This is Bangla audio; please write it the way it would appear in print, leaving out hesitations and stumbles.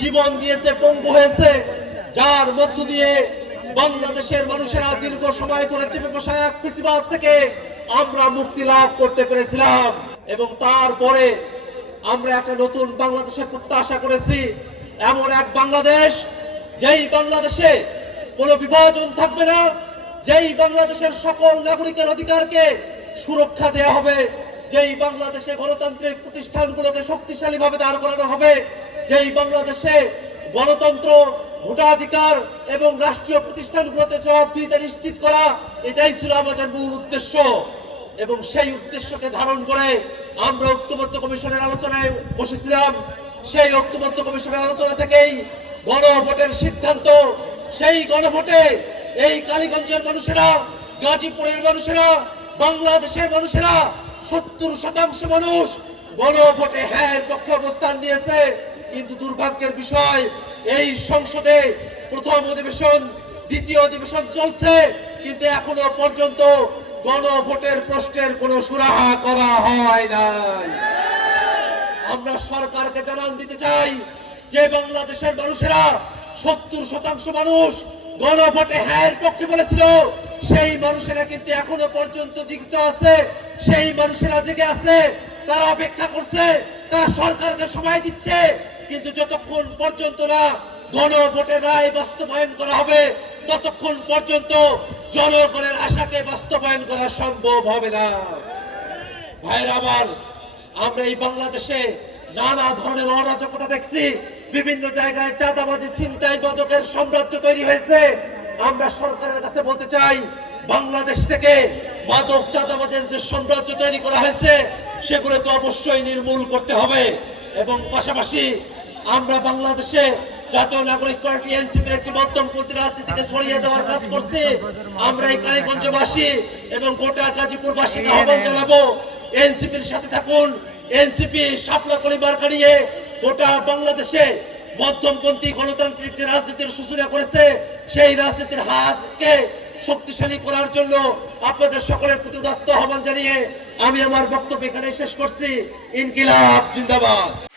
জীবন দিয়েছে, পঙ্গু হয়েছে, যার মধ্য দিয়ে বাংলাদেশের মানুষেরা দীর্ঘ সময় ধরে চেপে বসা এক ফ্যাসিবাদ থেকে আমরা মুক্তি লাভ করতে পেরেছিলাম। এবং তারপরে আমরা একটা নতুন বাংলাদেশের প্রত্যাশা করেছি, এমন এক বাংলাদেশ যেই বাংলাদেশে কোনো বিভাজন থাকবে না, যেই বাংলাদেশের সকল নাগরিকের অধিকারকে সুরক্ষা দেওয়া হবে, যেই বাংলাদেশে গণতান্ত্রিক প্রতিষ্ঠানগুলোকে শক্তিশালীভাবে দাঁড় করানো হবে, যেই বাংলাদেশে গণতন্ত্র, ভোটাধিকার এবং রাষ্ট্রীয় প্রতিষ্ঠানগুলোতে জবাবদিহিতা নিশ্চিত করা, এটাই ছিল আমাদের মূল উদ্দেশ্য। এবং সেই উদ্দেশ্যকে ধারণ করে আমরা ঐক্যবদ্ধ কমিশনের আলোচনায় বসেছিলাম। সেই ঐক্যবদ্ধ কমিশনের আলোচনা থেকেই গণভোটের সিদ্ধান্ত। সেই গণভোটে এই কালীগঞ্জের মানুষেরা, গাজীপুরের মানুষেরা, বাংলাদেশের মানুষেরা 70% মানুষ গণভোটে হ্যাঁ পক্ষে অবস্থান নিয়েছে। কিন্তু দুর্ভাগ্যের বিষয়, এই সংসদে প্রথম অধিবেশন, দ্বিতীয় অধিবেশন চলছে, কিন্তু এখনো পর্যন্ত গণভোটের প্রশ্নের কোনো সুরাহা করা হয় নাই। আমরা সরকারকে জানান দিতে চাই যে বাংলাদেশের মানুষেরা 70% মানুষ গণভোটে হ্যাঁ পক্ষে বলেছিল, সেই মানুষেরা কিন্তু এখনো পর্যন্ত জীবিত আছে, সেই মানুষেরা জেগে আছে, তারা অপেক্ষা করছে, তারা সরকারকে সময় দিচ্ছে। কিন্তু যতক্ষণ পর্যন্ত না গণভোটের রায় বাস্তবায়ন করা হবে, ততক্ষণ পর্যন্ত জনগণের আশাকে বাস্তবায়ন করা সম্ভব হবে না। ভাইরা আমার, আমরা এই বাংলাদেশে নানা ধরনের অরাজকতা দেখছি, বিভিন্ন জায়গায় চাঁদাবাজি, ছিনতাই, মাদকের সাম্রাজ্য তৈরি হয়েছে। আমরা সরকারের কাছে বলতে চাই, বাংলাদেশ থেকে মাদক, চাঁদাবাজের যে সাম্রাজ্য তৈরি করা হয়েছে, সেগুলোকে অবশ্যই নির্মূল করতে হবে। এবং পাশাপাশি আমরা বাংলাদেশে জাতীয় নাগরিক পার্টি এনসিপির একটি মধ্যমপন্থী রাজনীতিকে ছড়িয়ে দেওয়ার কাজ করছি। আমরা এই কালীগঞ্জবাসী এবং গোটা গাজীপুরবাসীকে আহ্বান জানাবো, এনসিপির সাথে থাকুন। এনসিপি শাপলা কলিমার্কা নিয়ে গোটা বাংলাদেশে মধ্যমপন্থী গণতান্ত্রিক যে রাজনীতির সূচনা করেছে, সেই রাজনীতির হাতকে শক্তিশালী করার জন্য আপনাদের সকলের প্রতি উদাত্ত আহ্বান জানিয়ে আমি আমার বক্তব্য এখানে শেষ করছি। ইনকিলাব জিন্দাবাদ।